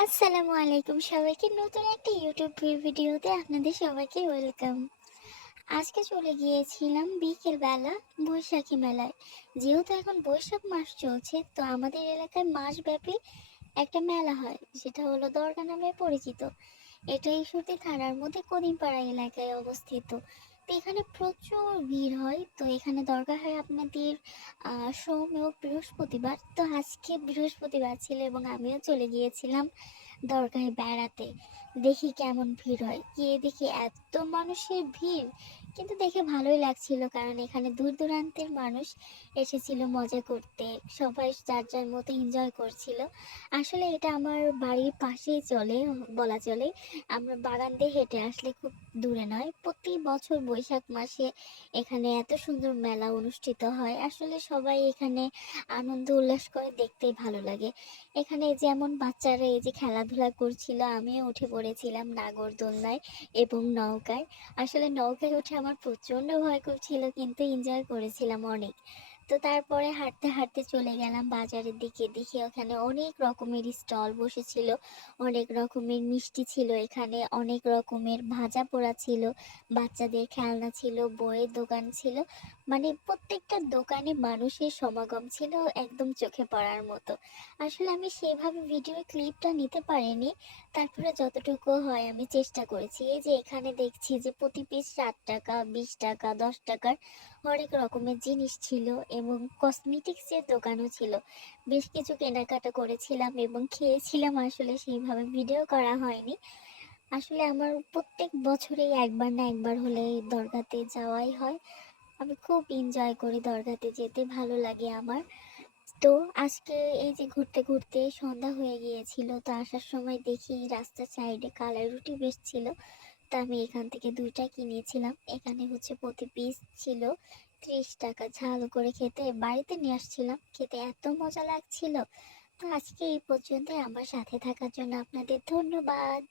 আসসালামু আলাইকুম সবাইকে, নতুন একটা ইউটিউব ভিডিওতে আপনাদের সবাইকে ওয়েলকাম। আজকে চলে গিয়েছিলাম বিকেল বেলা বৈশাখী মেলায়। যেহেতু এখন বৈশাখ মাস চলছে, তো আমাদের এলাকায় মাসব্যাপী একটা মেলা হয়, সেটা হলো দরগা নামে পরিচিত। এটা ঈশ্বরদী থানার মধ্যে কদিমপাড়া এলাকায় অবস্থিত। তো এখানে প্রচুর ভিড় হয়। তো এখানে দরগা হয় আপনাদের সোম ও বৃহস্পতিবার। তো আজকে বৃহস্পতিবার ছিল এবং আমিও চলে গিয়েছিলাম দরগায় বেড়াতে। দেখি কেমন ভিড় হয়, গিয়ে দেখি এত মানুষের ভিড়, কিন্তু দেখে ভালোই লাগছিল, কারণ এখানে দূর দূরান্তের মানুষ এসেছিল মজা করতে। সবাই যার যার মতো এনজয় করছিল। আসলে এটা আমার বাড়ির পাশেই চলে, বলা চলে। আমরা বাগান দিয়ে হেঁটে আসলে খুব দূরে নয়। প্রতি বছর বৈশাখ মাসে এখানে এত সুন্দর মেলা অনুষ্ঠিত হয়। আসলে সবাই এখানে আনন্দ উল্লাস করে, দেখতেই ভালো লাগে। এখানে যেমন বাচ্চারা এই যে খেলাধুলা করছিল, আমিও উঠে পড়েছিলাম নাগরদোলনায় এবং নৌকায়। আসলে নৌকায় উঠে আমার প্রচন্ড ভয় করছিল, কিন্তু এনজয় করেছিলাম অনেক। তো তারপরে হাঁটতে হাঁটতে চলে গেলাম বাজারের দিকে। দেখি ওখানে অনেক রকমের স্টল বসেছিল, অনেক রকমের মিষ্টি ছিল, এখানে অনেক রকমের ভাজা পোড়া ছিল, বাচ্চাদের খেলনা ছিল, বইয়ের দোকান ছিল। মানে প্রত্যেকটা দোকানে মানুষের সমাগম ছিল, একদম চোখে পড়ার মতো। আসলে আমি সেভাবে ভিডিও ক্লিপটা নিতে পারিনি, তারপরে যতটুকু হয় আমি চেষ্টা করেছি। এই যে এখানে দেখছি যে প্রতি পিস 7 টাকা, 20 টাকা, 10 টাকার অনেক রকমের জিনিস ছিল, এবং কসমেটিক্সের দোকানও ছিল। বেশ কিছু কেনাকাটা করেছিলাম এবং খেয়েছিলাম। আসলে সেইভাবে ভিডিও করা হয়নি। আসলে আমার প্রত্যেক বছরেই একবার না একবার হলে এই দরগাতে যাওয়াই হয়। আমি খুব এনজয় করি, দরগাতে যেতে ভালো লাগে আমার। তো আজকে এই যে ঘুরতে ঘুরতে সন্ধ্যা হয়ে গিয়েছিল, তো আসার সময় দেখি রাস্তার সাইডে কালাই রুটি বেচছিল। তো আমি এখান থেকে 2টা কিনেছিলাম। এখানে হচ্ছে প্রতি পিস ছিল 30 টাকা। ঝাল করে খেতে বাড়িতে নিয়ে আসছিলাম, খেতে এত মজা লাগছিল। তো আজকে এই পর্যন্ত। আমার সাথে থাকার জন্য আপনাদের ধন্যবাদ।